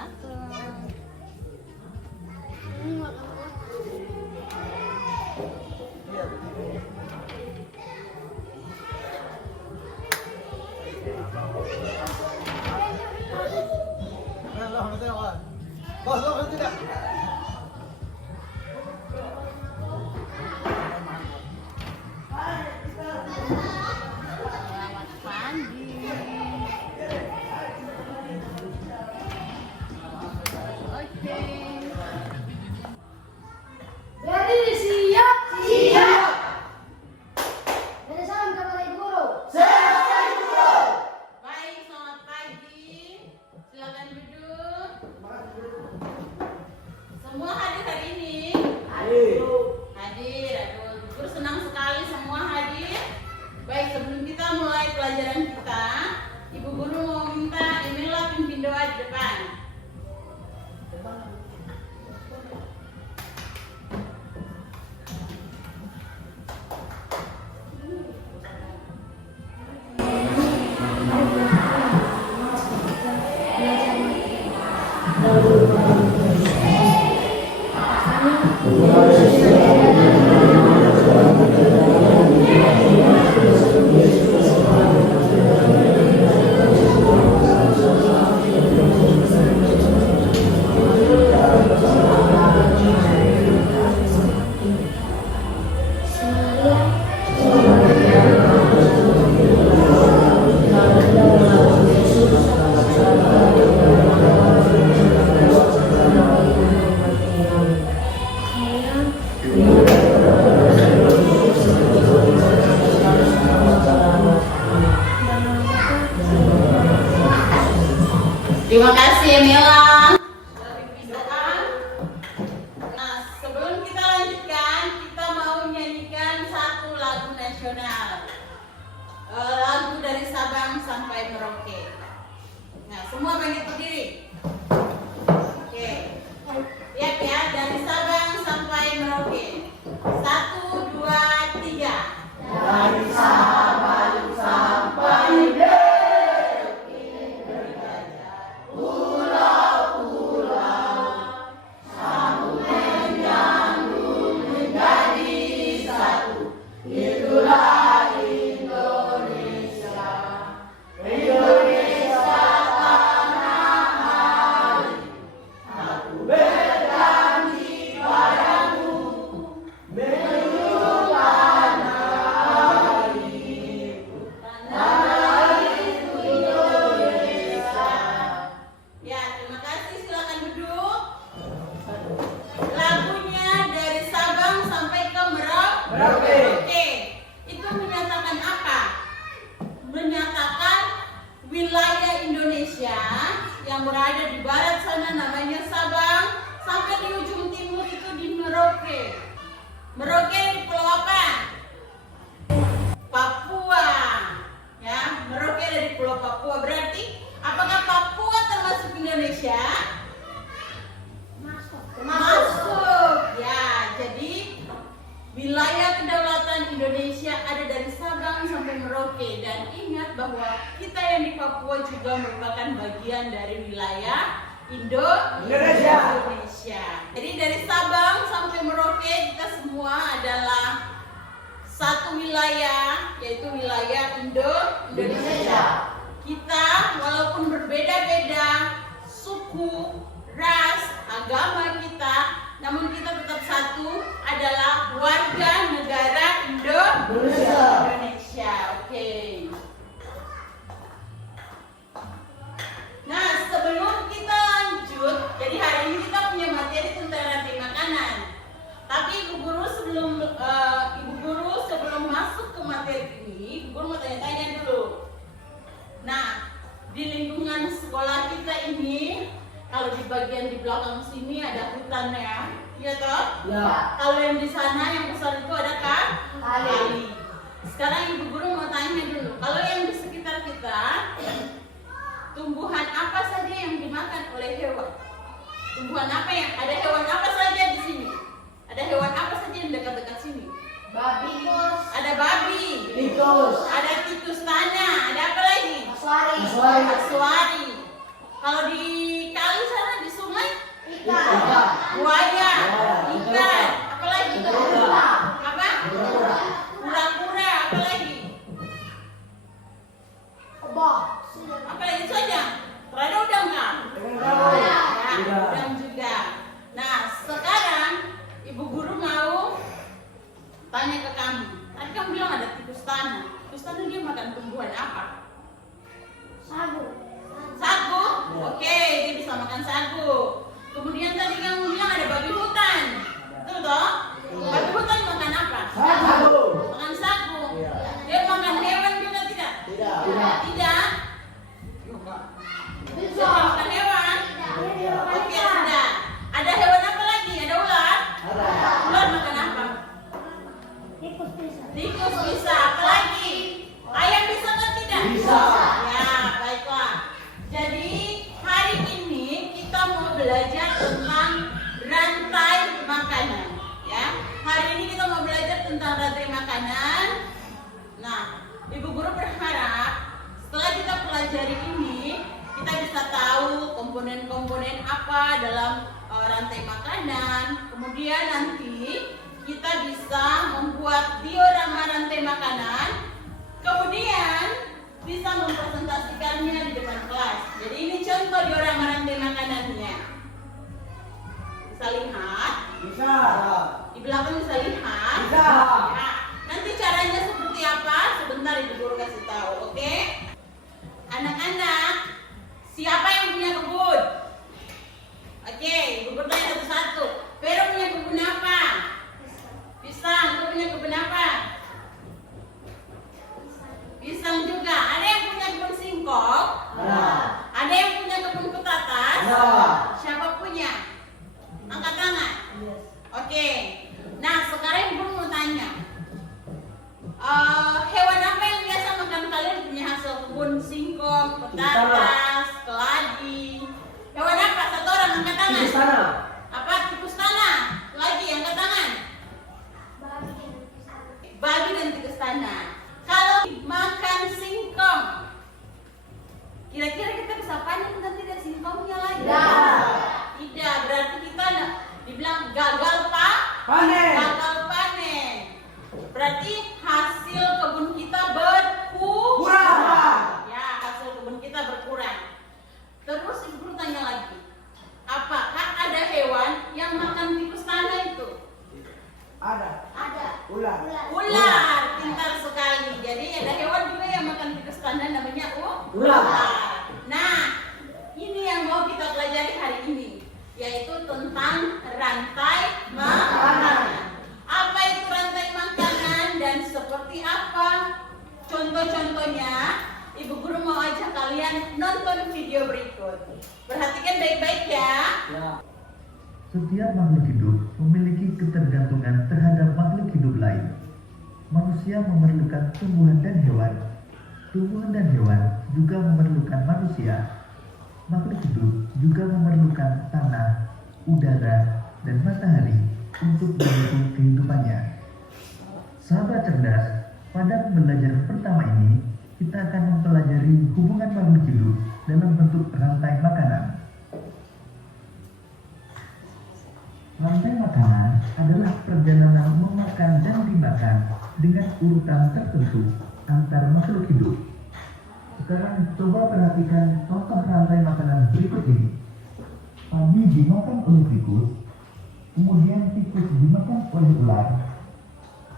matang. Selamat pagi. Oke. Jadi siap, siap. Ada salam kepada Ibu Guru. Baik, selamat pagi. Silakan duduk. Semua hadir hari ini? Hadir. Aduh, Guru senang sekali semua hadir. Baik, sebelum kita mulai pelajaran kita, Ibu Guru mau minta inilah pimpin doa di depan. Terima kasih Mila. Sudah pimpin doa. Nah, sebelum kita lanjutkan, kita mau nyanyikan satu lagu nasional. Lagu dari Sabang sampai Merauke. Nah, semua bangkit berdiri. Oke. Lihat ya, dari Sabang sampai Merauke. 1, 2, 3. Dari Sabang sampai Ya, terima kasih. Silakan duduk. Lagunya dari Sabang sampai ke Merauke. Oke. Itu menyatakan apa? Menyatakan wilayah Indonesia yang berada di barat sana namanya Sabang, sampai di ujung timur itu di Merauke. Merauke di pulau apa? Papua. Ya, Merauke ada di pulau Papua. Berarti apakah Papua termasuk Indonesia? Masuk. Ya, jadi wilayah kedaulatan Indonesia ada dari Sabang sampai Merauke. Dan ingat bahwa kita yang di Papua juga merupakan bagian dari wilayah Indonesia. Jadi dari Sabang sampai Merauke kita semua adalah satu wilayah, yaitu wilayah Indonesia. Kita walaupun berbeda-beda suku, ras, agama kita, namun kita tetap satu, adalah warga negara Indonesia. Oke. Nah, sebelum kita lanjut, jadi hari ini kita punya materi tentang rantai makanan. Tapi Ibu Guru sebelum masuk ke materi ini, Ibu Guru mau tanya-tanya dulu. Nah, di lingkungan sekolah kita ini, kalau di bagian di belakang sini ada hutan ya, iya toh? Ya. Kalau yang di sana yang besar itu ada kali. Sekarang Ibu Guru mau tanya dulu, kalau yang di sekitar kita, tumbuhan apa saja yang dimakan oleh hewan? Tumbuhan apa yang ada hewan apa saja di sini? Ada hewan apa saja yang dekat-dekat sini? Babi. Ada babi. Tikus. Ada tikus tanah. Ada apa lagi? Aswari. Aswari. Kalau di kali sana buaya, ikan, apa lagi? Apa? Kura-kura, apa lagi? Apa lagi itu aja? Terada udang nggak? Ya, udang juga. Nah, sekarang ibu guru mau tanya ke kamu. Tadi kamu bilang ada tikus tanah. Tikus tanah dia makan tumbuhan apa? Sagu. Sagu? Oke, dia bisa makan sagu. Kemudian tadi kamu bilang ada babi hutan. Betul toh? Babi hutan makan apa? Sagu. Makan sagu. Dia makan hewan juga tidak? Tidak. Dia makan hewan? Oke, sudah. Ada hewan apa lagi? Ada ular? Ular makan apa? Tikus bisa. Apa lagi? Ayam bisa kan tidak? Bisa. Ya, baiklah. Jadi hari ini kita mau belajar tentang rantai makanan. Ya, hari ini kita mau belajar tentang rantai makanan. Nah, ibu guru berharap setelah kita pelajari ini, kita bisa tahu komponen-komponen apa dalam rantai makanan. Kemudian nanti kita bisa membuat diorama rantai makanan. Kemudian bisa mempresentasikannya di depan kelas. Jadi ini contoh diorama rantai makanannya. Bisa lihat? Bisa. Di belakang bisa lihat? Bisa. Ya. Nanti caranya seperti apa? Sebentar ibu guru kasih tahu, oke? Anak-anak, siapa yang punya kebun? Oke, ibu guru tanya satu-satu. Vero punya kebun apa? Pisang. Kau punya kebun apa? Pisang juga. Ada yang punya kebun singkong? Ada yang punya kebun petatas? Siapa punya? Angkat tangan. Oke. Nah, sekarang ibu mau tanya. Hewan apa yang biasa makan kalian punya hasil kebun singkong, petatas, keladi? Hewan apa? Satu orang angkat tangan. Tikus tanah. Apa? Tikus tanah. Lagi angkat tangan. Babi dan tikus tanah. Kalau makan singkong, kira-kira kita bisa panen dan tidak singkongnya lagi? Tidak. Berarti kita dibilang gagal Panen. gagal panen. Berarti hasil kebun kita berkurang. Ya, hasil kebun kita berkurang. Terus ibu tanya lagi, apakah ada hewan yang makan tikus tanah itu? Ada. Ular. Ular, pintar sekali. Jadi ada hewan juga yang makan tikus tanah namanya Ular. Nah, ini yang mau kita pelajari hari ini, yaitu tentang rantai makanan. Apa itu rantai makanan dan seperti apa contoh-contohnya? Ibu guru mau ajak kalian nonton video berikut. Perhatikan baik-baik ya. Setiap makhluk hidup memiliki ketergantungan terhadap makhluk hidup lain. Manusia memerlukan tumbuhan dan hewan. Tumbuhan dan hewan juga memerlukan manusia. Makhluk hidup juga memerlukan tanah, udara, dan matahari untuk mendukung kehidupannya. Sahabat cerdas, pada pembelajaran pertama ini, kita akan mempelajari hubungan makhluk hidup dalam bentuk rantai makanan. Rantai makanan adalah perjalanan memakan dan dimakan dengan urutan tertentu antar makhluk hidup. Sekarang coba perhatikan contoh rantai makanan berikut ini. Padi dimakan oleh tikus, kemudian tikus dimakan oleh ular,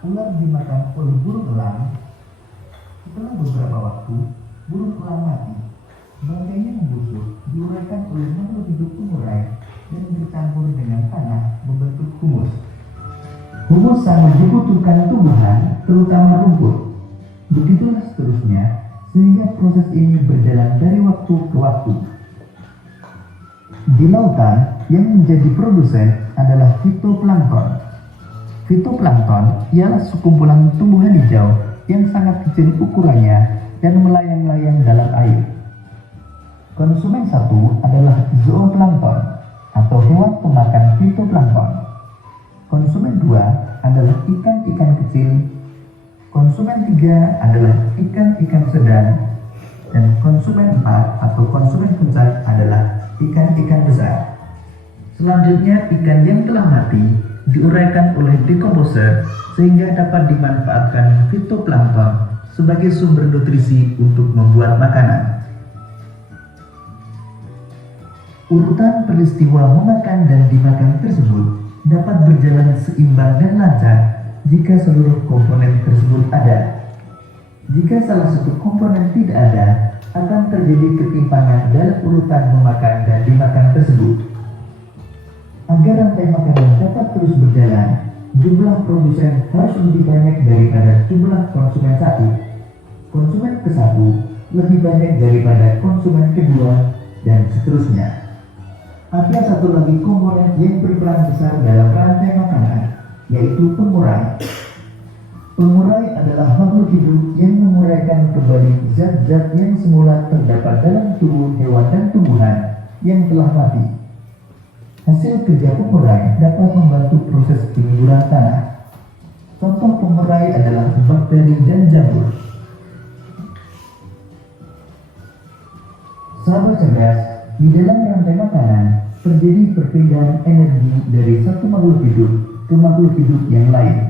ular dimakan oleh burung elang. Setelah beberapa waktu, burung elang mati. Bangkainya membusuk, diuraikan oleh makhluk hidup pengurai dan bercampur dengan tanah membentuk humus. Humus sangat dibutuhkan tumbuhan, terutama rumput. Begitulah seterusnya, sehingga proses ini berjalan dari waktu ke waktu. Di lautan, yang menjadi produsen adalah fitoplankton. Fitoplankton ialah sekumpulan tumbuhan hijau yang sangat kecil ukurannya dan melayang-layang dalam air. Konsumen satu adalah zooplankton atau hewan pemakan fitoplankton. Konsumen dua adalah ikan-ikan kecil. Konsumen tiga adalah ikan-ikan sedang. Dan konsumen empat atau konsumen puncak adalah ikan-ikan besar. Selanjutnya, ikan yang telah mati diuraikan oleh dekomposer sehingga dapat dimanfaatkan fitoplankton sebagai sumber nutrisi untuk membuat makanan. Urutan peristiwa memakan dan dimakan tersebut dapat berjalan seimbang dan lancar jika seluruh komponen tersebut ada. Jika salah satu komponen tidak ada, akan terjadi ketimpangan dalam urutan memakan dan dimakan tersebut. Agar rantai makanan dapat terus berjalan, jumlah produsen harus lebih banyak daripada jumlah konsumen satu. Konsumen ke satu lebih banyak daripada konsumen kedua, dan seterusnya. Ada satu lagi komponen yang berperan besar dalam rantai makanan, yaitu pengurai. Pengurai adalah makhluk hidup yang menguraikan kembali zat-zat yang semula terdapat dalam tubuh hewan dan tumbuhan yang telah mati. Hasil kerja pengurai dapat membantu proses penyuburan tanah. Contoh pengurai adalah bakteri dan jamur. Sahabat cerdas, di dalam rantai makanan terjadi perpindahan energi dari satu makhluk hidup ke makhluk hidup yang lain.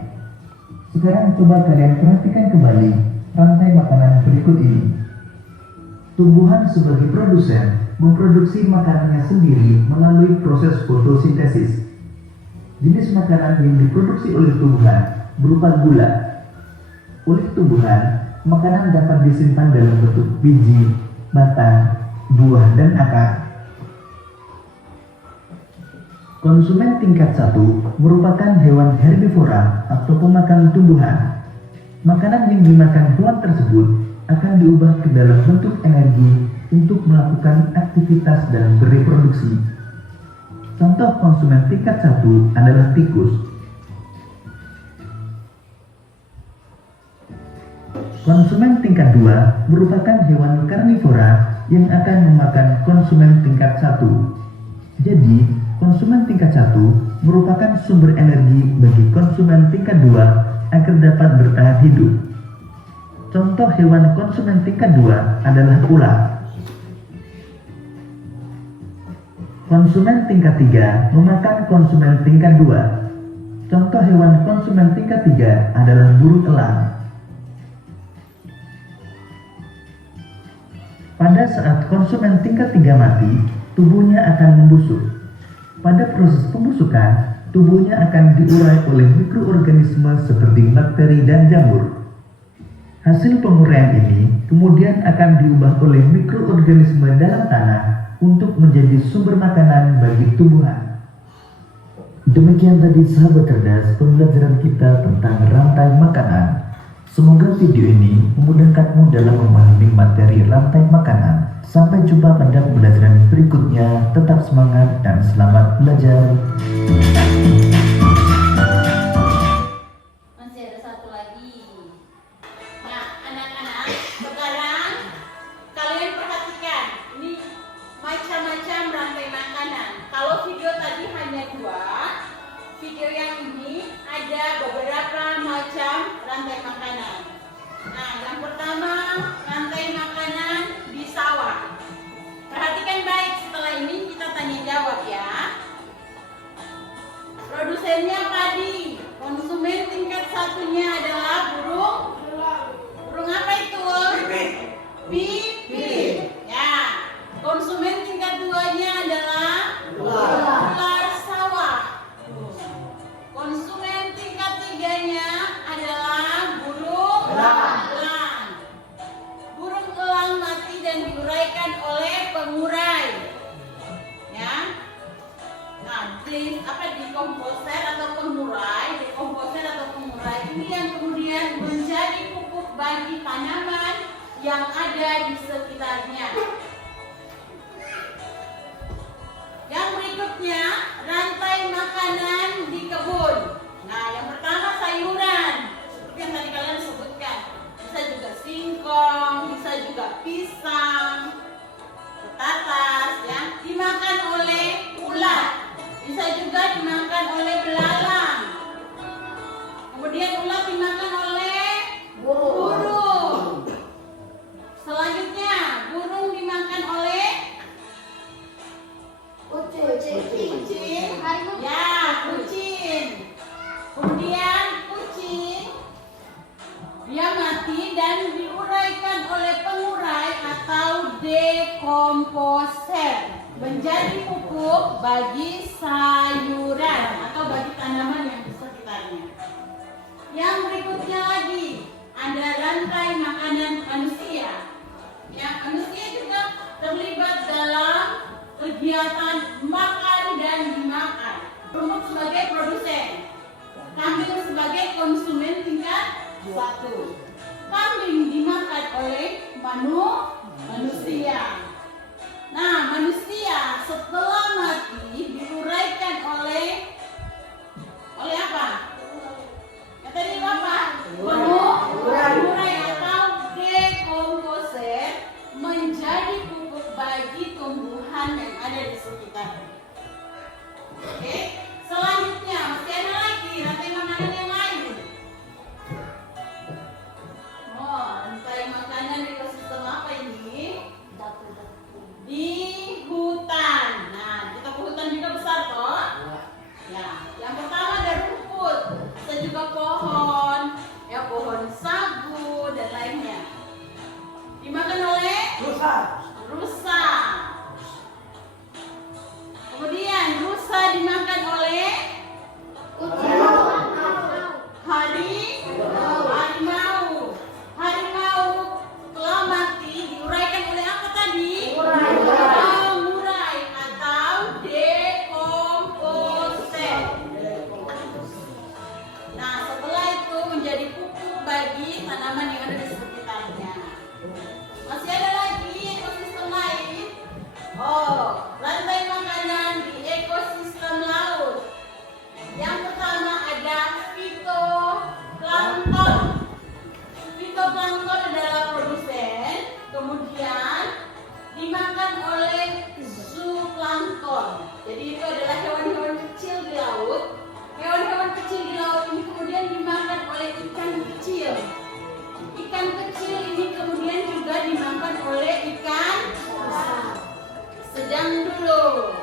Sekarang coba kalian perhatikan kembali rantai makanan berikut ini. Tumbuhan sebagai produsen memproduksi makanannya sendiri melalui proses fotosintesis. Jenis makanan yang diproduksi oleh tumbuhan berupa gula. Oleh tumbuhan, makanan dapat disimpan dalam bentuk biji, batang, buah, dan akar. Konsumen tingkat 1 merupakan hewan herbivora atau pemakan tumbuhan. Makanan yang dimakan hewan tersebut akan diubah ke dalam bentuk energi untuk melakukan aktivitas dan bereproduksi. Contoh konsumen tingkat 1 adalah tikus. Konsumen tingkat 2 merupakan hewan karnivora yang akan memakan konsumen tingkat 1. Jadi, konsumen tingkat 1 merupakan sumber energi bagi konsumen tingkat 2 agar dapat bertahan hidup. Contoh hewan konsumen tingkat 2 adalah ular. Konsumen tingkat 3 memakan konsumen tingkat 2. Contoh hewan konsumen tingkat 3 adalah burung elang. Pada saat konsumen tingkat 3 mati, tubuhnya akan membusuk. Pada proses pembusukan, tubuhnya akan diurai oleh mikroorganisme seperti bakteri dan jamur. Hasil penguraian ini kemudian akan diubah oleh mikroorganisme dalam tanah untuk menjadi sumber makanan bagi tumbuhan. Demikian tadi sahabat cerdas pembelajaran kita tentang rantai makanan. Semoga video ini memudahkanmu dalam memahami materi rantai makanan. Sampai jumpa pada pembelajaran berikutnya. Tetap semangat dan selamat belajar. Masih ada satu lagi. Nah, anak-anak, sekarang kalian perhatikan. Ini macam-macam rantai makanan. Kalau video tadi hanya 2, video yang ini ada beberapa macam rantai makanan. Nah, yang pertama rantai makanan di sawah. Perhatikan baik, setelah ini kita tanya jawab ya. Produsennya padi, konsumen tingkat 1-nya adalah burung. Burung apa itu? Pipit. Ya. Konsumen tingkat 2-nya adalah ular sawah. Konsumen tingkat 3-nya adalah burung elang. Burung elang mati dan diuraikan oleh pengurai. Ya. Nah, dekomposer atau pengurai ini yang kemudian menjadi pupuk bagi tanaman yang ada di sekitarnya. Yang berikutnya, rantai makanan di kebun. Nah, yang pertama sayuran, seperti yang tadi kalian sebutkan. Bisa juga singkong, bisa juga pisang, petatas, ya, dimakan oleh ulat. Bisa juga dimakan oleh belalang. Kemudian ulat dimakan oleh burung. Selanjutnya, burung dimakan oleh kucing. dekomposer, menjadi pupuk bagi sayuran atau bagi tanaman yang di sekitarnya. Yang berikutnya lagi ada rantai makanan manusia. Ya, manusia juga terlibat dalam kegiatan makan dan dimakan. Rumput sebagai produsen, kambing sebagai konsumen tingkat 1. Kambing dimakan oleh manusia. Nah, manusia setelah mati diuraikan oleh apa? Ya tadi apa? Pengurai atau dekomposer menjadi pupuk bagi tumbuhan yang ada di sekitar. Oke, selanjutnya masih ada lagi rantai makanan yang lain. Oh, rantai makanan di ekosistem apa ini? Di hutan. Nah, kita ke hutan juga besar toh. Ya, yang pertama ada rumput, dan juga pohon, ya pohon sagu dan lainnya. Dimakan oleh rusa. Kemudian rusa dimakan oleh harimau. Harimau telah mati diuraikan oleh apa tadi? Pengurai atau dekomposer. Nah, setelah itu menjadi pupuk bagi tanaman yang ada di sekitarnya. Masih ada lagi ekosistem lain. Oh, rantai makanan di ekosistem laut. Yang pertama ada fitoplankton. Fitoplankton adalah produsen, kemudian dimakan oleh zooplankton. Jadi itu adalah hewan-hewan kecil di laut. Hewan-hewan kecil di laut ini kemudian dimakan oleh ikan kecil. Ikan kecil ini kemudian juga dimakan oleh ikan sedang dulu.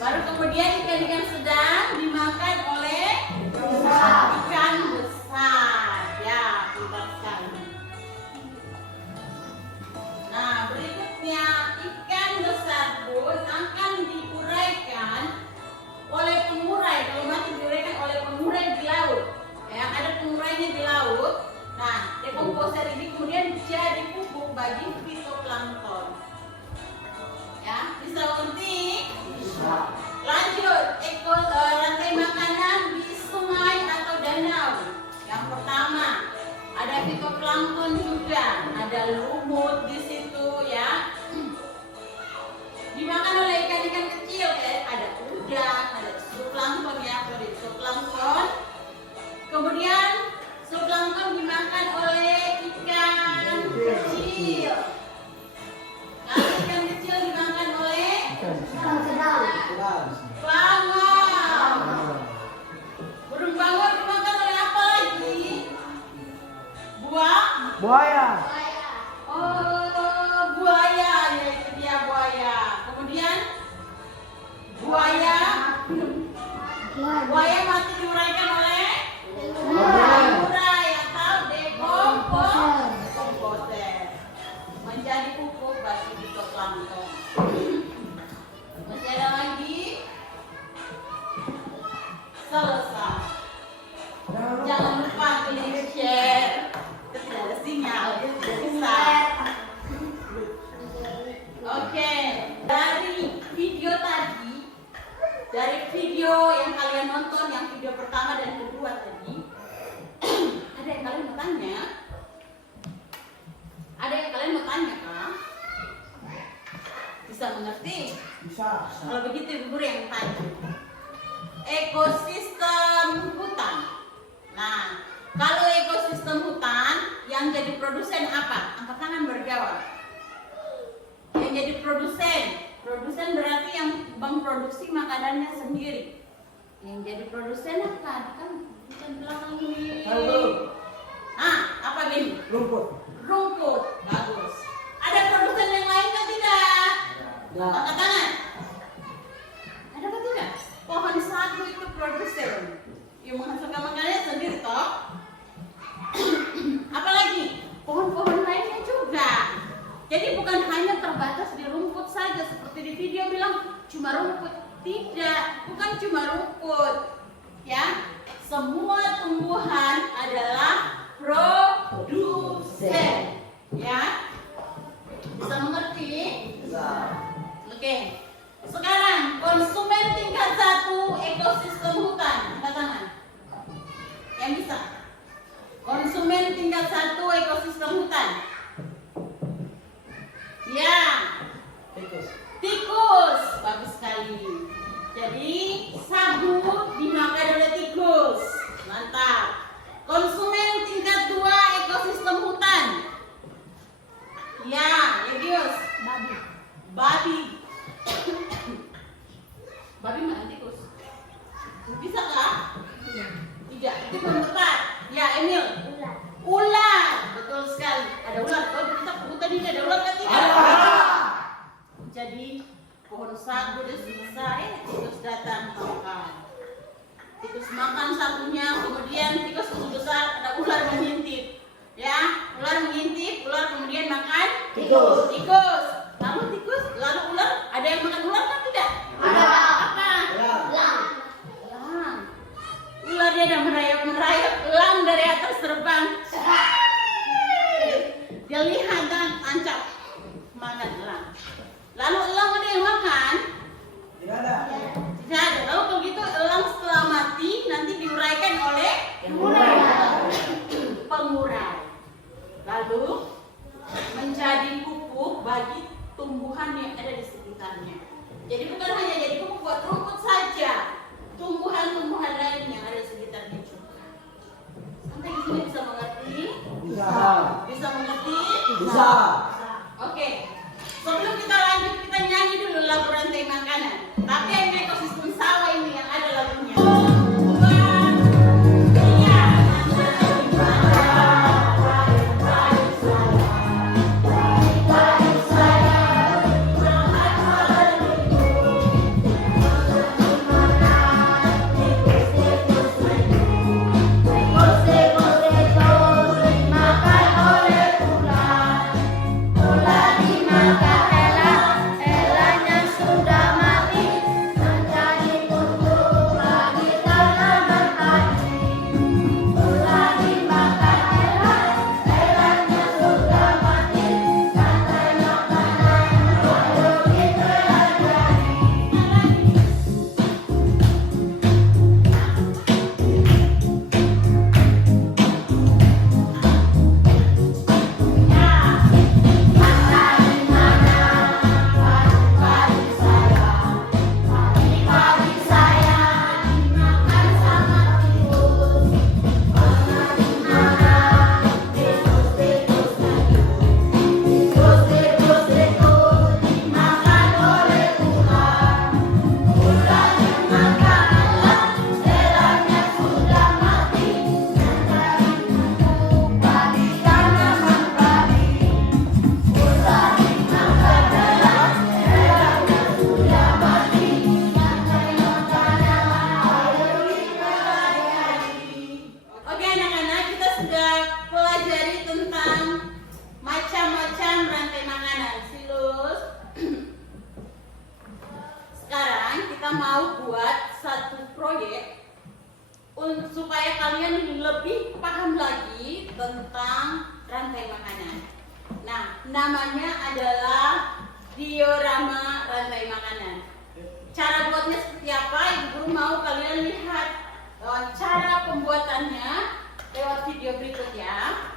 Baru kemudian ikan-ikan sedang dimakan oleh ikan besar. Ya, pintar sekali. Nah, berikutnya ikan besar pun akan diuraikan oleh pengurai. Kalau mati diuraikan oleh pengurai di laut. Ya, ada pengurainya di laut. Nah, dekomposer ini kemudian jadi pupuk bagi fitoplankton. Ya, bisa mengerti? Lanjut, rantai makanan di sungai atau danau. Yang pertama, ada fitoplankton juga, ada lumut di situ ya. Dimakan oleh ikan-ikan kecil kayak ada udang, ada zooplankton ya, zooplankton. Kemudian zooplankton dimakan oleh ikan kecil. Kalau ikan kecil dimakan oleh bangau. Burung bangau dimakan oleh apa lagi? Buaya. Oh, buaya, ya itu dia buaya. Kemudian buaya mati diuraikan oleh pengurai atau dekomposer menjadi pupuk bagi fitoplankton. Masih ada lagi? Selesai. Jangan lupa klik share. Tidak ada sinyal, dia tidak bisa. Oke, dari video tadi, dari video yang kalian nonton, yang video pertama dan kedua tadi, ada yang kalian mau tanya? Ada yang kalian mau tanya kah? Bisa mengerti? Bisa. Kalau begitu Ibu Guru yang tanya. Ekosistem hutan. Nah, kalau ekosistem hutan yang jadi produsen apa? Angkat tangan berjawab. Yang jadi produsen berarti yang memproduksi makanannya sendiri. Yang jadi produsen apa? Kan bukan belakang ini. Apa Bin? Rumput. Bagus. Ada produsen yang lain kan tidak? Angkat tangan. Ada apa tidak? Pohon sagu itu produsen. Yang menghasilkan makanannya sendiri toh. Apalagi pohon-pohon lainnya juga. Jadi bukan hanya terbatas di rumah di video bilang cuma rumput. Tidak, bukan cuma rumput. Ya, semua tumbuhan adalah produsen. Ya, bisa mengerti? Oke. Sekarang konsumen tingkat 1 ekosistem hutan. Angkat tangan. Yang bisa. Konsumen tingkat 1 ekosistem hutan. Ya. Tikus. Bagus sekali. Jadi sagu dimakan oleh tikus. Mantap. Konsumen tingkat 2 ekosistem hutan. Ya, Yegius. Babi. Babi mana tikus? Bisa kah? Tidak, itu belum tepat. Ya, Emil. Ular. Betul sekali. Ada ular. Kalau kita ke hutan ini ada ular kan tidak? Jadi pohon sagu udah selesai, tikus datang makan. Tikus makan sagunya, kemudian tikus besar ada ular mengintip. Ya, ular mengintip, ular kemudian makan Tikus. Tikus. Lalu tikus, lalu ular. Ada yang makan ular kan tidak? Ada. Apa? Elang. Ularnya ada merayap-merayap, elang dari atas terbang. Dia lihat dan tancap makan elang. Lalu elang ada yang makan? Tidak ada. Tidak ada. Lalu kalau gitu elang setelah mati nanti diuraikan oleh pengurai. Lalu menjadi pupuk bagi tumbuhan yang ada di sekitarnya. Jadi bukan hanya jadi pupuk buat rumput saja, tumbuhan-tumbuhan lain yang ada di sekitarnya juga. Sampai di sini bisa mengerti? Bisa. Bisa mengerti? Bisa. Oke. Sebelum kita lanjut, kita nyanyi dulu lagu rantai makanan. Tapi yang ekosistem sawah ini yang ada lagunya. supaya kalian lebih paham lagi tentang rantai makanan. Nah, namanya adalah diorama rantai makanan. Cara buatnya seperti apa? Ibu guru mau kalian lihat cara pembuatannya lewat video berikut ya.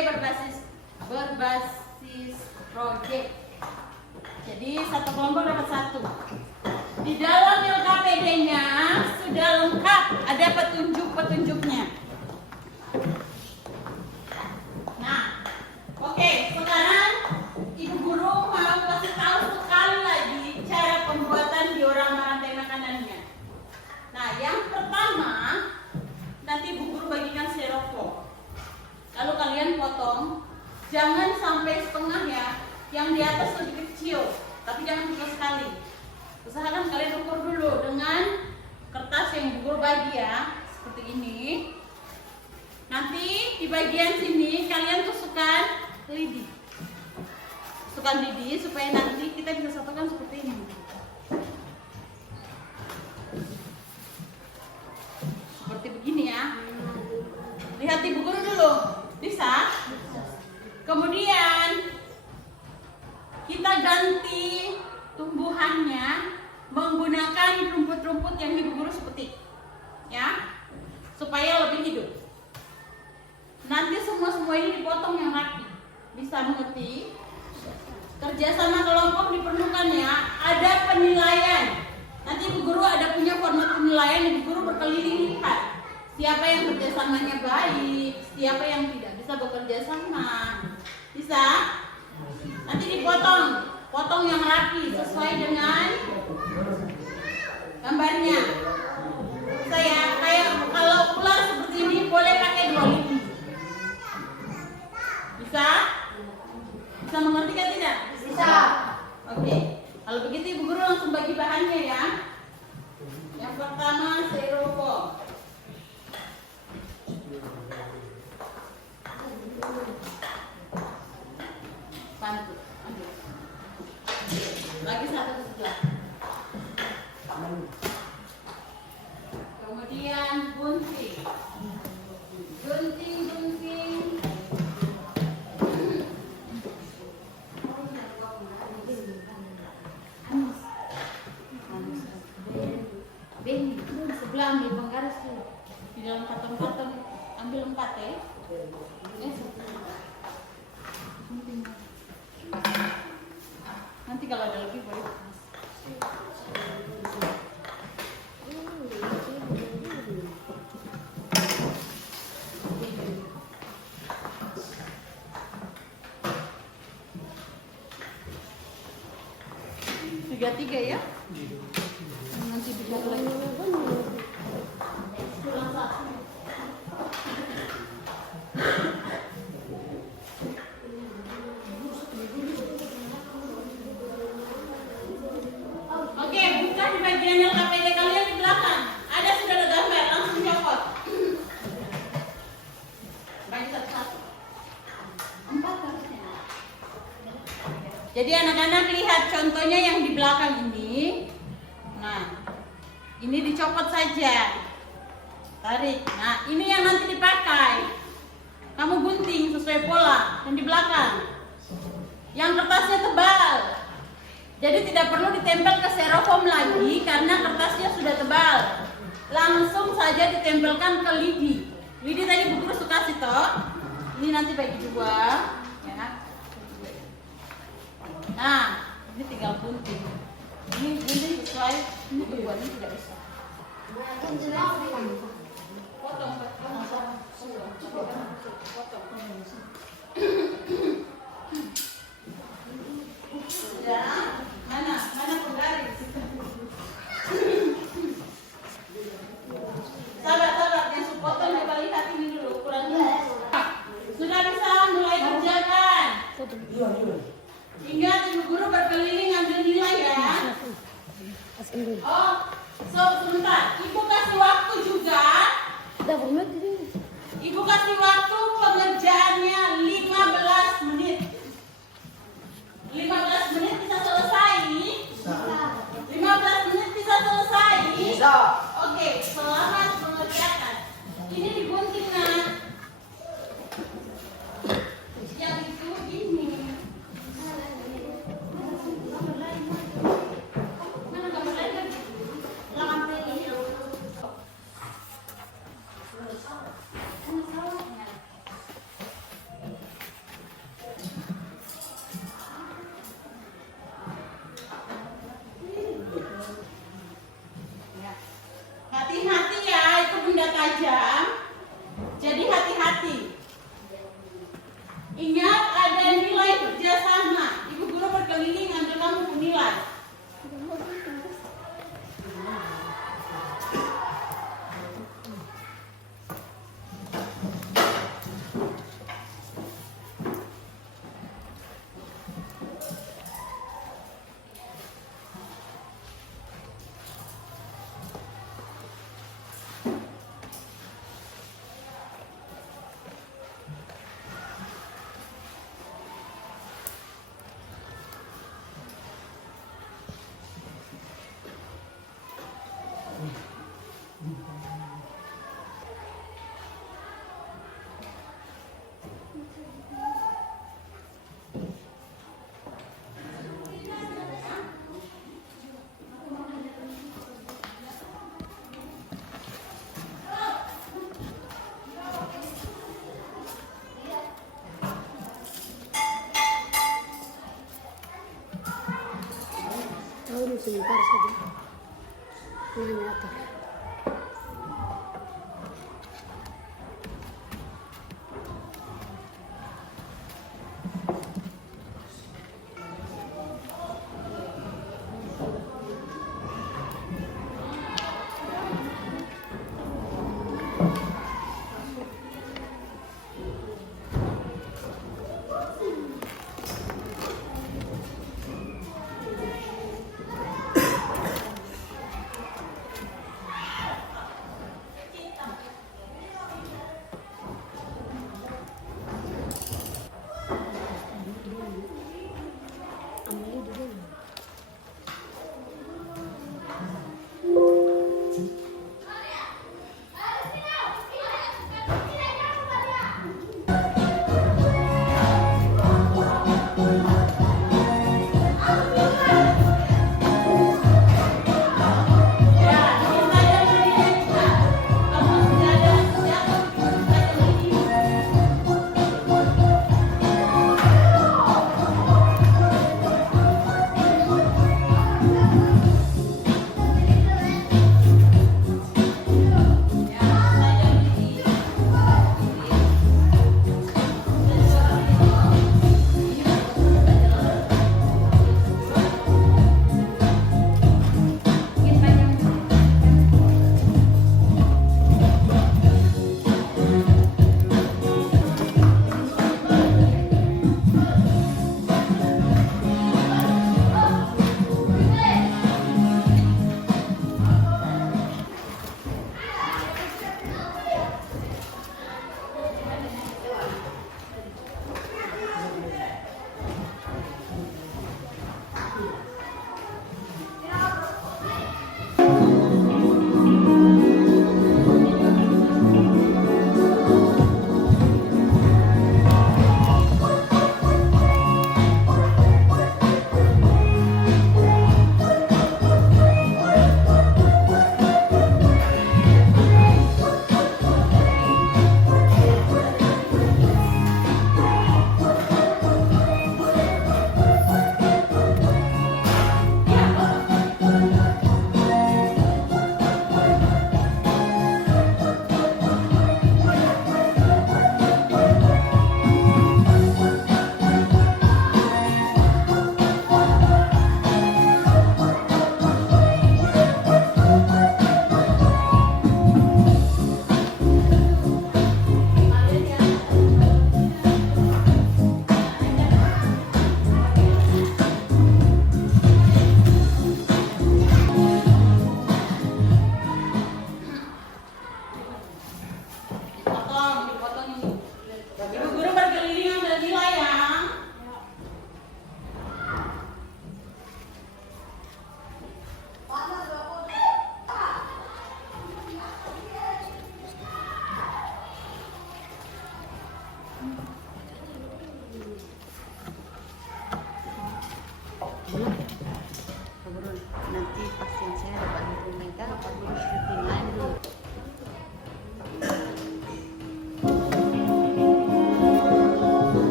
berbasis proyek. Jadi satu kelompok dapat 1. Di dalam LKPD-nya sudah lengkap, ada petunjuk-petunjuknya. Nah, oke, sekarang Ibu Guru mau kasih tahu sekali lagi cara pembuatan diorama rantai makanannya. Nah, yang pertama, nanti Ibu Guru bagikan styrofoam. Lalu kalian potong, jangan sampai setengah ya. Yang di atas lebih kecil, tapi jangan kecil sekali. Usahakan kalian ukur dulu dengan kertas yang Ibu Guru bagi ya, seperti ini. Nanti di bagian sini kalian tusukkan lidi. Tusukkan lidi supaya nanti kita bisa satukan seperti ini. Seperti begini ya. Lihat Ibu Guru dulu. Bisa? Kemudian kita ganti tumbuhannya menggunakan rumput-rumput yang Ibu Guru petik, ya, supaya lebih hidup. Nanti semua ini dipotong yang rapi. Bisa mengerti? Kerjasama kelompok diperlukan ya. Ada penilaian. Nanti Ibu Guru ada punya format penilaian. Ibu Guru berkeliling lihat siapa yang kerjasamanya baik, siapa yang tidak bisa bekerja sama. Bisa? Nanti dipotong, potong yang rapi sesuai dengan gambarnya. Saya kayak kalau ular seperti ini boleh pakai 2 lidi. Bisa? Bisa mengerti kan tidak? Bisa. Oke. Kalau begitu Ibu Guru langsung bagi bahannya ya. Yang pertama styrofoam. Bantu. Lagi 1 ke sebelah. Kemudian gunting. Gunting. Sebelah ambil penggaris tuh. Di dalam karton-karton ambil 4 ya. Nanti kalau ada lebih boleh. Tiga ya. Nanti bisa lagi. Kurang 1. Oke, buka di bagian LKPD kalian di belakang. Ada sudah ada gambar, langsung copot. Bagi 1-1. 4 harusnya. Jadi anak-anak lihat contohnya yang di belakang ini. Nah, ini dicopot saja. Tarik. Nah, ini yang nanti dipakai. Kamu gunting sesuai pola yang di belakang. Yang kertasnya tebal. Jadi tidak perlu ditempel ke styrofoam lagi karena kertasnya sudah tebal. Langsung saja ditempelkan ke lidi. Lidi tadi Bu Guru suka sih toh. Ini nanti bagi 2, ya. Nah, ini tinggal gunting. Ini gunting sesuai. Ini kedua ini tidak bisa. Potong. Ya, mana penggaris? Sabar, yang sepotong coba lihat ini dulu ukurannya. Sudah bisa mulai kerjakan. Ingat Ibu Guru berkeliling ambil nilai ya. Oh, sebentar. Ibu kasih waktu juga. Ibu kasih waktu pengerjaannya 15 menit. 15 menit bisa selesai? Bisa. 15 menit bisa selesai? Bisa. Oke, selamat mengerjakan. Ini digunting nak. Yang itu ini. Mana gambar lain lagi? Lawan ini. Mana salahnya? Tahu sebentar saja. Ini atas.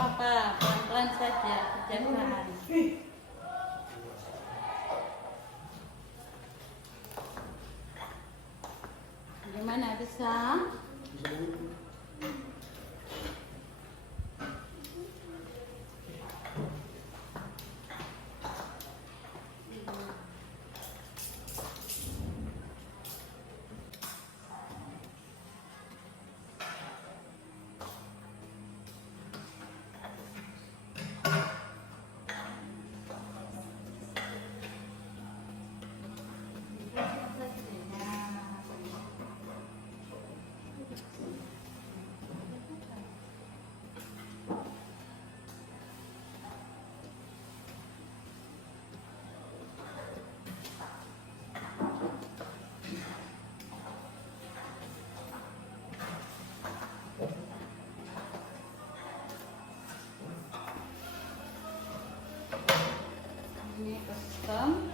Papa, pelan-pelan saja, jangan. Gimana, bisa? Ini custom.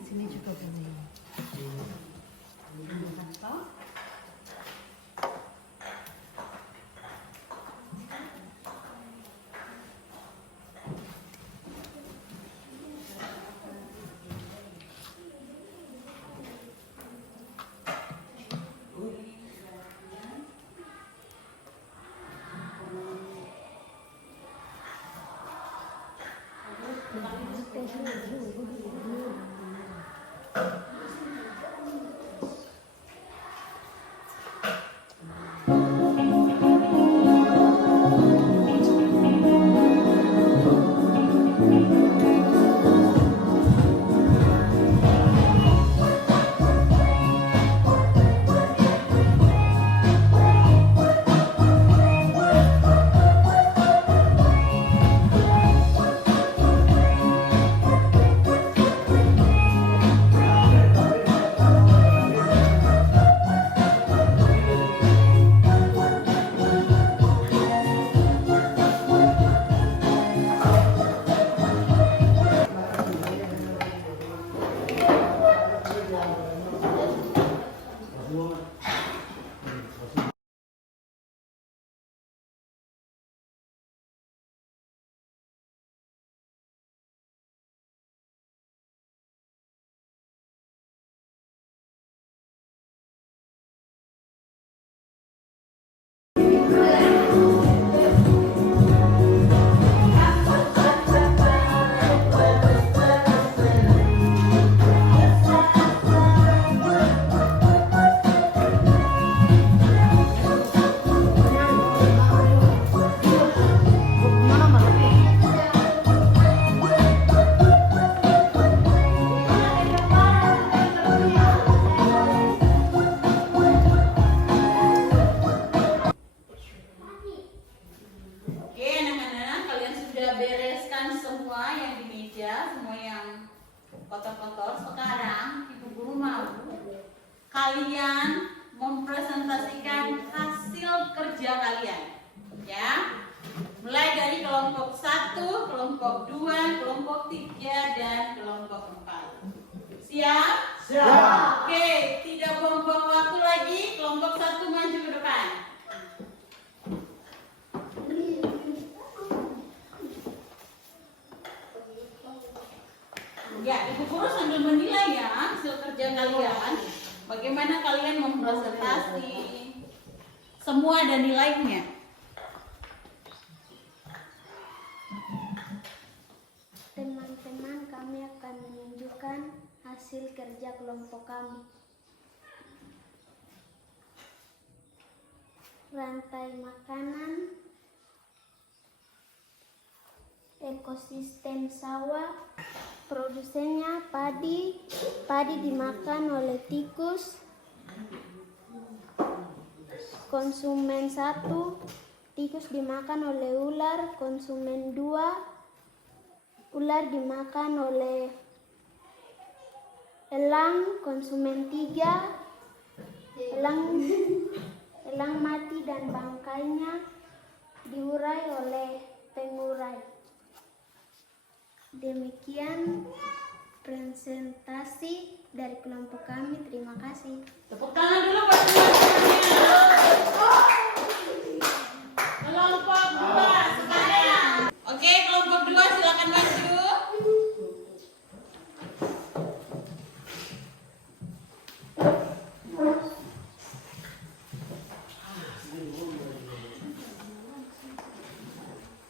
Sini juga boleh. kotor-kotor. Sekarang Ibu Guru mau kalian mempresentasikan hasil kerja kalian, ya. Mulai dari kelompok 1, kelompok 2, kelompok 3, dan kelompok 4. Siap? Siap. Oke, tidak buang-buang waktu lagi. Kelompok 1 maju ke depan. Ya, Ibu Guru sambil menilai ya hasil kerja kalian. Bagaimana kalian mempresentasi. Semua ada nilainya. Teman-teman, kami akan menunjukkan hasil kerja kelompok kami. Rantai makanan, ekosistem sawah, produsennya padi dimakan oleh tikus, konsumen 1, tikus dimakan oleh ular, konsumen 2, ular dimakan oleh elang, konsumen 3, elang mati dan bangkainya diurai oleh pengurai. Demikian presentasi dari kelompok kami. Terima kasih. Tepuk tangan dulu buat teman-temannya. Kelompok 2 sekarang. Oke, kelompok 2 silakan maju.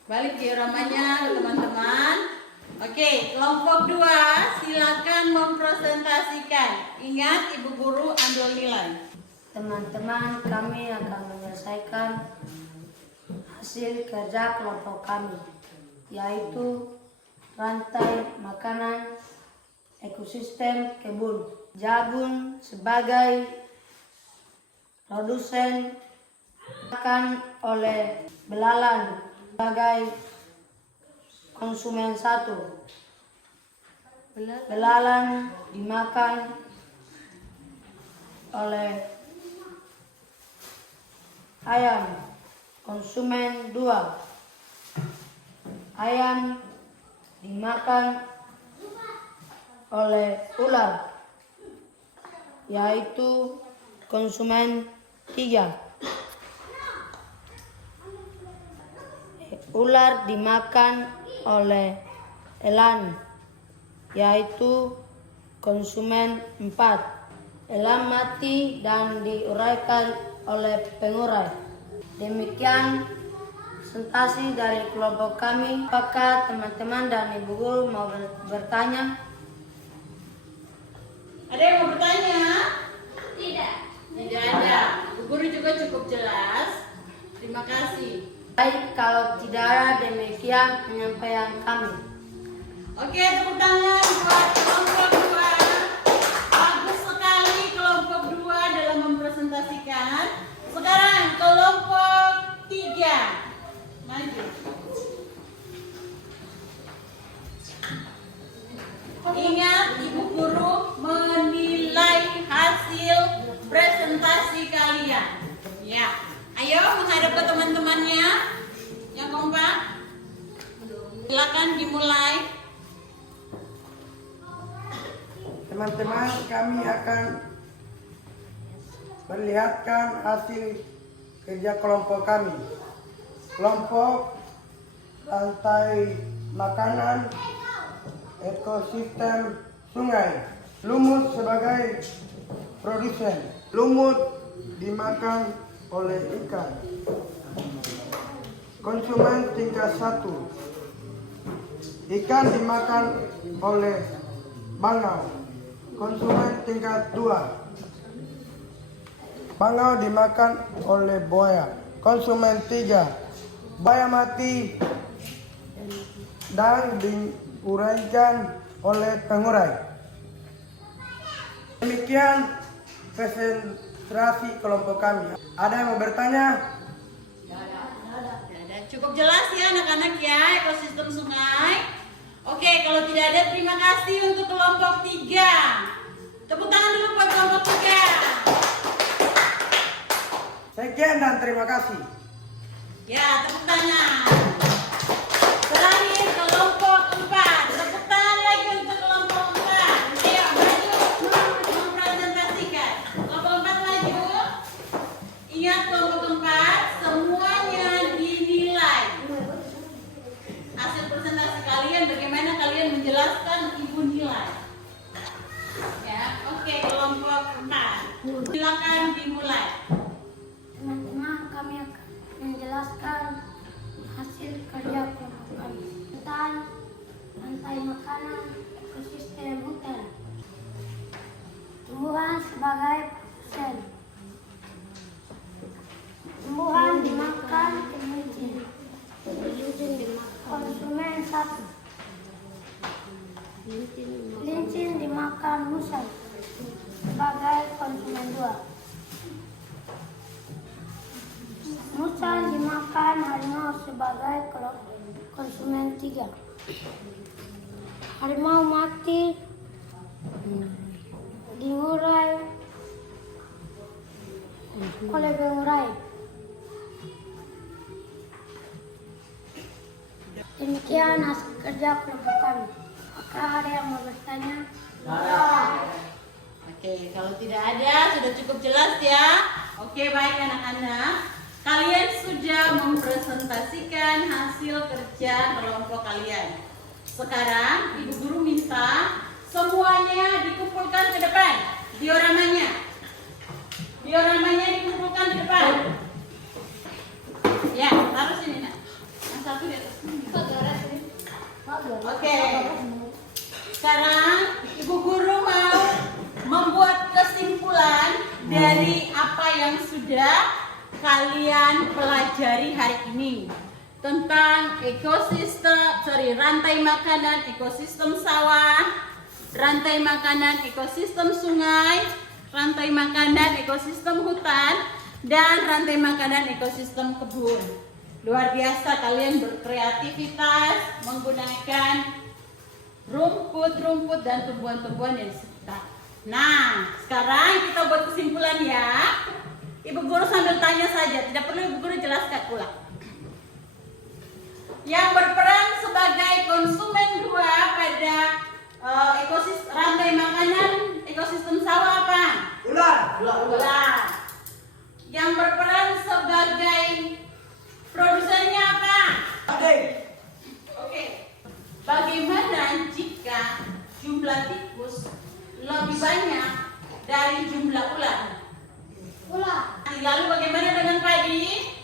Balik dioramanya ke teman-teman. Oke, kelompok 2 silakan mempresentasikan. Ingat, Ibu Guru ambil nilai. Teman-teman, kami akan menyelesaikan hasil kerja kelompok kami, yaitu rantai makanan, ekosistem kebun, jagung sebagai produsen, makan oleh belalang sebagai konsumen 1. Belalang dimakan oleh ayam, konsumen 2. Ayam dimakan oleh ular, yaitu konsumen 3. Ular dimakan oleh elang, yaitu konsumen 4. Elang mati dan diuraikan oleh pengurai. Demikian presentasi dari kelompok kami. Apakah teman-teman dan Ibu Guru mau bertanya? Ada yang mau bertanya? Tidak. Tidak ada. Ibu Guru juga cukup jelas. Terima kasih. Baik, kalau tidak ada, demikian penyampaian kami. Oke, tepuk tangan buat kelompok 2. Bagus sekali kelompok 2 dalam mempresentasikan. Sekarang kelompok 3. Maju. Ingat, Ibu Guru menilai hasil presentasi kalian. Ya, ayo menghadap ke teman-temannya yang kompak. Silakan dimulai. Teman-teman, kami akan perlihatkan hasil kerja kelompok kami. Kelompok rantai makanan, ekosistem sungai, lumut sebagai produsen. Lumut dimakan oleh ikan. Konsumen tingkat 1. Ikan dimakan oleh bangau. Konsumen tingkat 2. Bangau dimakan oleh buaya. Konsumen 3. Buaya mati dan diuraikan oleh pengurai. Demikian presentasi kelompok kami. Ada yang mau bertanya? Cukup jelas ya anak-anak ya, ekosistem sungai. Oke, kalau tidak ada, terima kasih untuk kelompok 3. Tepuk tangan dulu buat kelompok 3. Sekian dan terima kasih. Ya, tepuk tangan. Terakhir kelompok 4. Tepuk tangan lagi untuk kelompok 4. Ayo maju mempresentasikan. Kelompok 4 maju. Ingat kelompok 4 semuanya dinilai. Hasil presentasi kalian bagaimana kalian menjelaskan ibu nilai. Ya, oke kelompok 4. Silakan dimulai. Teman-teman, kami akan menjelaskan hasil kerja kelompok kami tentang rantai makanan ekosistem hutan. Tumbuhan sebagai sel. Tumbuhan dimakan kelinci. Konsumen 1. Kelinci dimakan musang sebagai konsumen 2. Musang dimakan harimau sebagai konsumen 3. Harimau mati diurai oleh pengurai. Demikian hasil kerja kelompok kami. Apakah ada yang mau bertanya? Oke, kalau tidak ada sudah cukup jelas ya. Oke, baik anak-anak. Kalian sudah mempresentasikan hasil kerja kelompok kalian. Sekarang Ibu Guru minta semuanya dikumpulkan ke depan. Dioramanya. Dioramanya dikumpulkan di depan. Ya, taruh sini nak. Yang satu di atas. Oke. Sekarang Ibu Guru mau membuat kesimpulan dari apa yang sudah kalian pelajari hari ini tentang rantai makanan ekosistem sawah, rantai makanan ekosistem sungai, rantai makanan ekosistem hutan, dan rantai makanan ekosistem kebun. Luar biasa kalian berkreativitas menggunakan rumput-rumput dan tumbuhan-tumbuhan yang di sekitar. Nah, sekarang kita buat kesimpulan ya. Ibu Guru sambil tanya saja, tidak perlu Ibu Guru jelaskan ulang. Yang berperan sebagai konsumen 2 pada rantai makanan ekosistem sawah apa? Ular. Yang berperan sebagai produsennya apa? Oke. Bagaimana jika jumlah tikus lebih banyak dari jumlah ular? Lalu bagaimana dengan padi?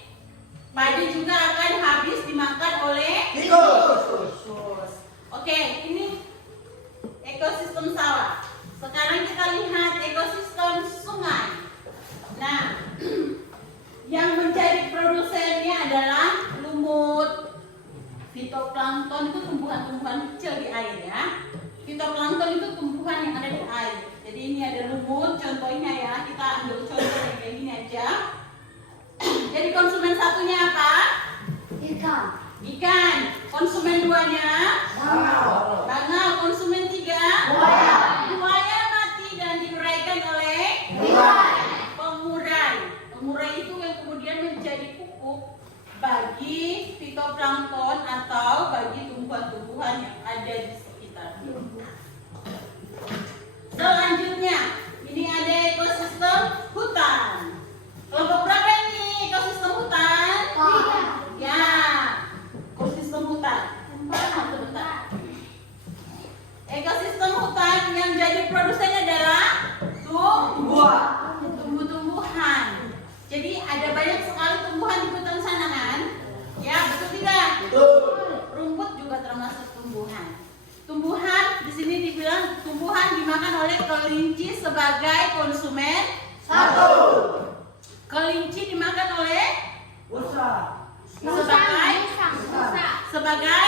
Padi juga akan habis dimakan oleh tikus. Oke, ini ekosistem sawah. Sekarang kita lihat ekosistem sungai. Nah, yang menjadi produsennya adalah lumut, fitoplankton itu tumbuhan-tumbuhan kecil di air ya. Fitoplankton itu tumbuhan yang ada di air. Jadi ini ada lumut, contohnya ya. Kita ambil contoh yang kayak gini aja. Jadi konsumen satunya apa? Ikan. Konsumen 2-nya? Bangau. Konsumen 3? Buaya mati dan diuraikan oleh? Pengurai. Pengurai itu yang kemudian menjadi pupuk bagi fitoplankton atau bagi tumbuhan-tumbuhan yang ada di sekitar. Selanjutnya, ini ada ekosistem hutan. Kelompok berapa ini ekosistem hutan? 3. Ya, ekosistem hutan. Sebentar. Ekosistem hutan yang jadi produsennya adalah tumbuh-tumbuhan. Jadi ada banyak sekali tumbuhan di hutan sana kan? Ya, betul tidak? Rumput juga termasuk tumbuhan. Tumbuhan di sini dibilang tumbuhan dimakan oleh kelinci sebagai konsumen 1. Kelinci dimakan oleh sebagai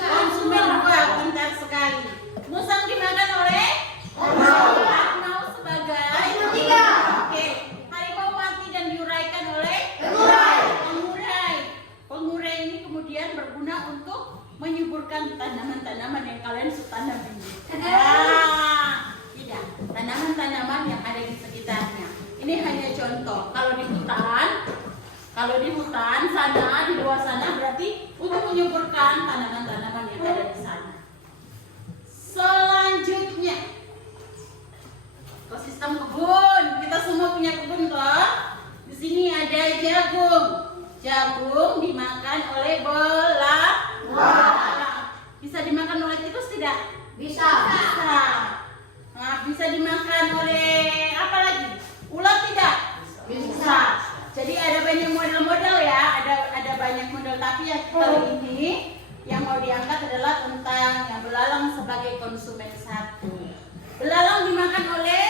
konsumen 2. Pintar sekali. Musang dimakan oleh harimau sebagai 3. Oke. Harimau mati dan diuraikan oleh pengurai. Pengurai ini kemudian berguna untuk menyuburkan tanaman Kalau di hutan sana, di luar sana berarti untuk menyuburkan tanaman-tanaman yang ada di sana. Selanjutnya, ekosistem kebun. Kita semua punya kebun toh. Di sini ada jagung. Jagung dimakan oleh belalang. Bisa dimakan oleh tikus tidak? Bisa. Bisa. Nah, bisa dimakan oleh apa lagi? Ulat tidak? Bisa. Jadi ada banyak model-model ya, ada banyak model, tapi yang kali ini yang mau diangkat adalah tentang yang belalang sebagai konsumen satu. Belalang dimakan oleh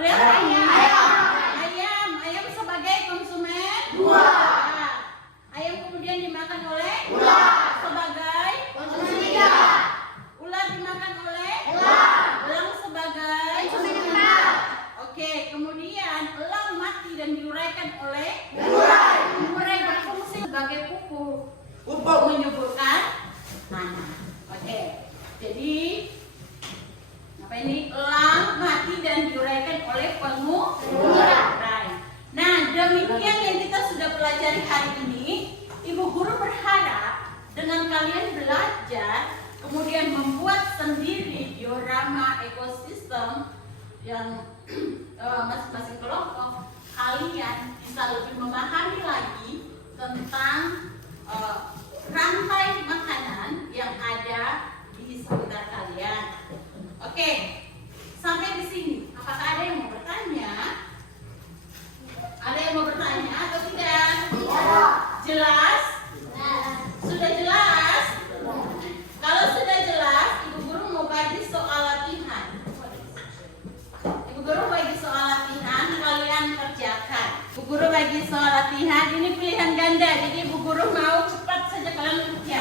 apa? Ayam sebagai konsumen dua. Ayam kemudian dimakan oleh sebagai Konsumen tiga. ulat dimakan oleh elang sebagai Konsumen empat. Oke, kemudian elang mati dan diuraikan oleh murai berfungsi sebagai pupuk untuk menyuburkan tanah. Oke, jadi apa ini? Elang mati dan diuraikan oleh pengurai. Nah, demikian yang kita sudah pelajari hari ini. Ibu guru berharap dengan kalian belajar, kemudian membuat sendiri diorama ekosistem yang masing-masing kelompok, kalian bisa lebih memahami lagi tentang rantai makanan yang ada di sekitar kalian. Oke, sampai di sini. Apakah ada yang mau bertanya? Ada yang mau bertanya atau tidak? Jelas? Sudah jelas? Kalau sudah jelas, Ibu Guru mau bagi soal latihan. Ibu Guru bagi soal latihan, kalian kerjakan. Ibu Guru bagi soal latihan, ini pilihan ganda. Jadi Ibu Guru mau cepat saja kalian kerja.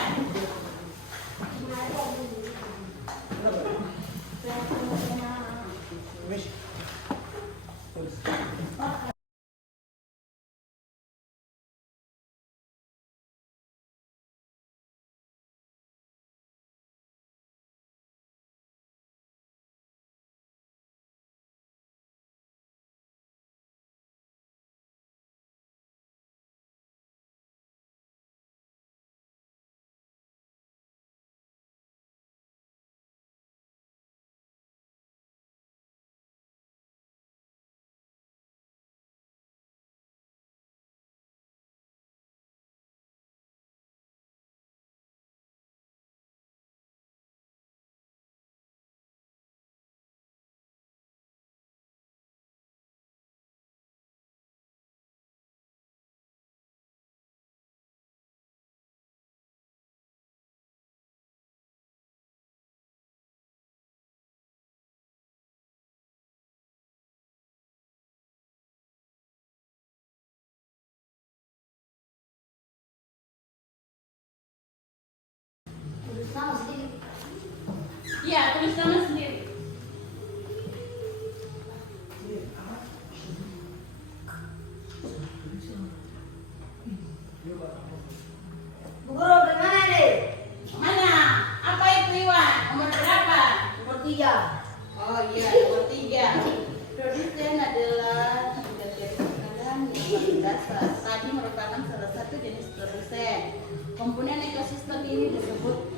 Iya, tulis nama sendiri. Bu Guru, bagaimana deh? Mana? Apa itu Iwan? Nomor berapa? Nomor 3. Oh iya, nomor 3. Produsen adalah dari makanan yang paling dasar. Tadi merupakan salah satu jenis produsen. Komponen ekosistem ini disebut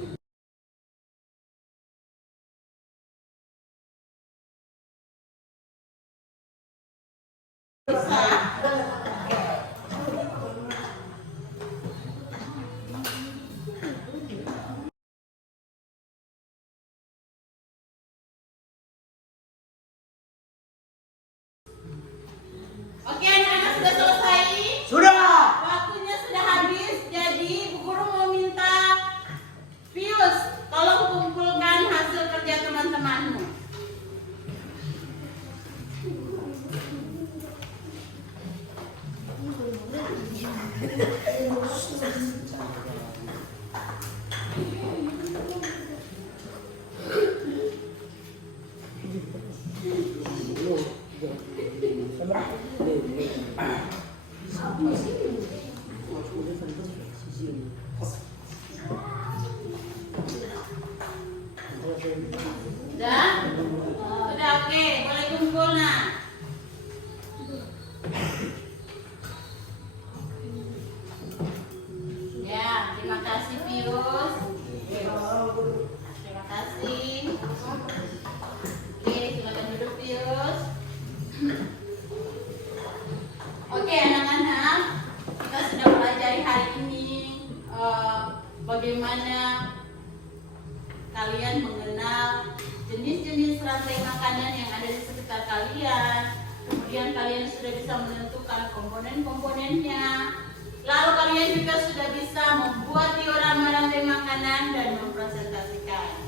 Oke, anak-anak sudah selesai? Sudah. Waktunya sudah habis, jadi Bu Guru mau minta Pius, tolong kumpulkan hasil kerja teman-temanmu. Sudah? Sudah, oke, boleh kumpul nah. rantai makanan yang ada di sekitar kalian. Kemudian kalian sudah bisa menentukan komponen-komponennya. Lalu kalian juga sudah bisa membuat diorama rantai makanan dan mempresentasikan.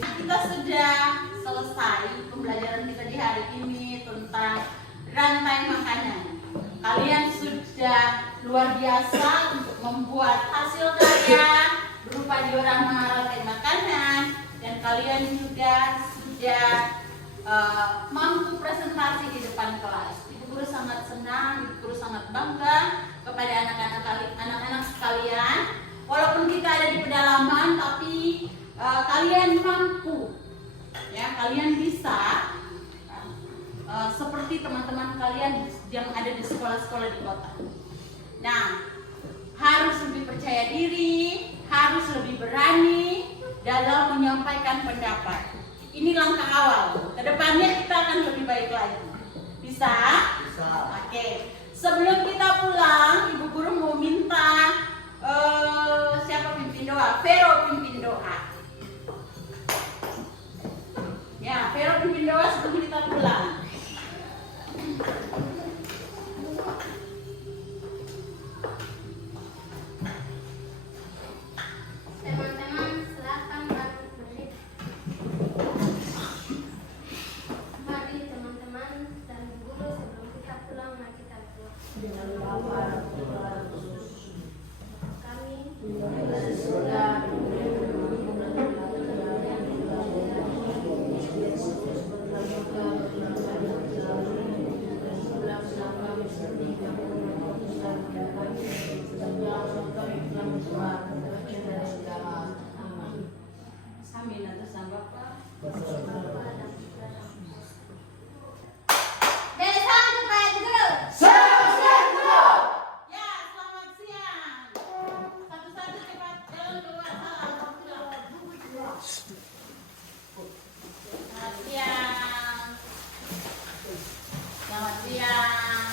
Kita sudah selesai pembelajaran kita di hari ini tentang rantai makanan. Kalian sudah luar biasa untuk membuat hasil karya berupa diorama rantai makanan, dan kalian juga sudah mampu presentasi di depan kelas. Ibu guru sangat senang, ibu guru sangat bangga kepada anak-anak sekalian. Walaupun kita ada di pedalaman, tapi kalian mampu, ya, kalian bisa seperti teman-teman kalian yang ada di sekolah-sekolah di kota. Nah, harus lebih percaya diri, harus lebih berani dalam menyampaikan pendapat. Ini langkah awal. Kedepannya kita akan lebih baik lagi. Bisa? Bisa. Oke. Sebelum kita pulang, ibu guru mau minta siapa pimpin doa? Vero pimpin doa. Ya, Vero pimpin doa sebelum kita pulang. Teman-teman, silakan berdiri. Mari teman-teman dan guru, sebelum kita pulang, mari kita berdoa. Kami di surga, Amin atas nama Bapa. Ya, selamat siang. Satu-satu cepat jalan keluar. Selamat siang. Selamat siang.